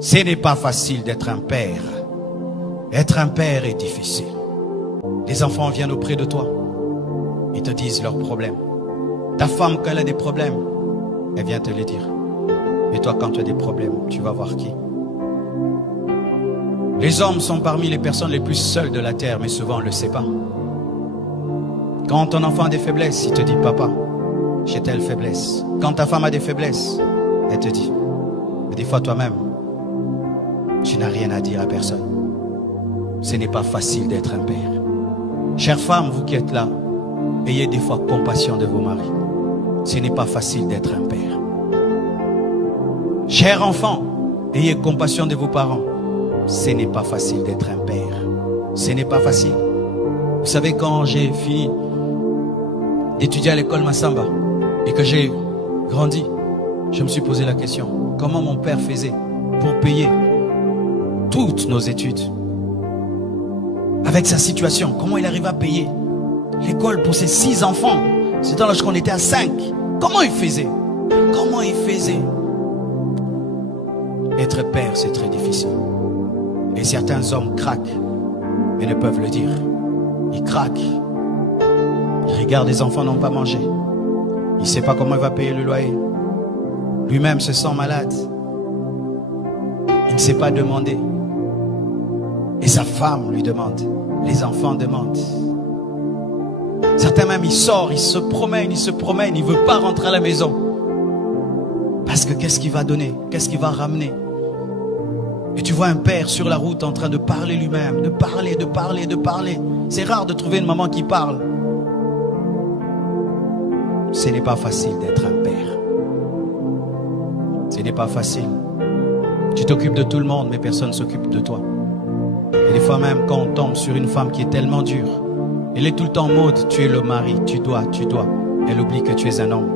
Ce n'est pas facile d'être un père. Être un père est difficile. Les enfants viennent auprès de toi. Ils te disent leurs problèmes. Ta femme, quand elle a des problèmes, elle vient te les dire. Et toi, quand tu as des problèmes, tu vas voir qui? Les hommes sont parmi les personnes les plus seules de la terre, mais souvent on ne le sait pas. Quand ton enfant a des faiblesses, il te dit, papa, j'ai telle faiblesse. Quand ta femme a des faiblesses, elle te dit. Mais des fois toi-même, tu n'as rien à dire à personne. Ce n'est pas facile d'être un père. Chères femmes, vous qui êtes là, ayez des fois compassion de vos maris. Ce n'est pas facile d'être un père. Chers enfants, ayez compassion de vos parents. Ce n'est pas facile d'être un père. Ce n'est pas facile. Vous savez, quand j'ai fini d'étudier à l'école Massamba et que j'ai grandi, je me suis posé la question, comment mon père faisait pour payer toutes nos études? Avec sa situation, comment il arrive à payer l'école pour ses 6 enfants? C'était lorsqu'on était à 5. Comment il faisait? Comment il faisait? Être père, c'est très difficile. Et certains hommes craquent, mais ne peuvent le dire. Ils craquent. Ils regardent les enfants n'ont pas mangé. Il ne sait pas comment il va payer le loyer. Lui-même se sent malade. Il ne sait pas demander. Et sa femme lui demande. Les enfants demandent. Certains même, ils sortent, ils se promènent, ils ne veulent pas rentrer à la maison. Parce que qu'est-ce qu'il va donner? Qu'est-ce qu'il va ramener? Et tu vois un père sur la route en train de parler lui-même, de parler. C'est rare de trouver une maman qui parle. Ce n'est pas facile d'être un père. Ce n'est pas facile. Tu t'occupes de tout le monde, mais personne ne s'occupe de toi. Et des fois même, quand on tombe sur une femme qui est tellement dure, elle est tout le temps en mode, tu es le mari, tu dois. Elle oublie que tu es un homme.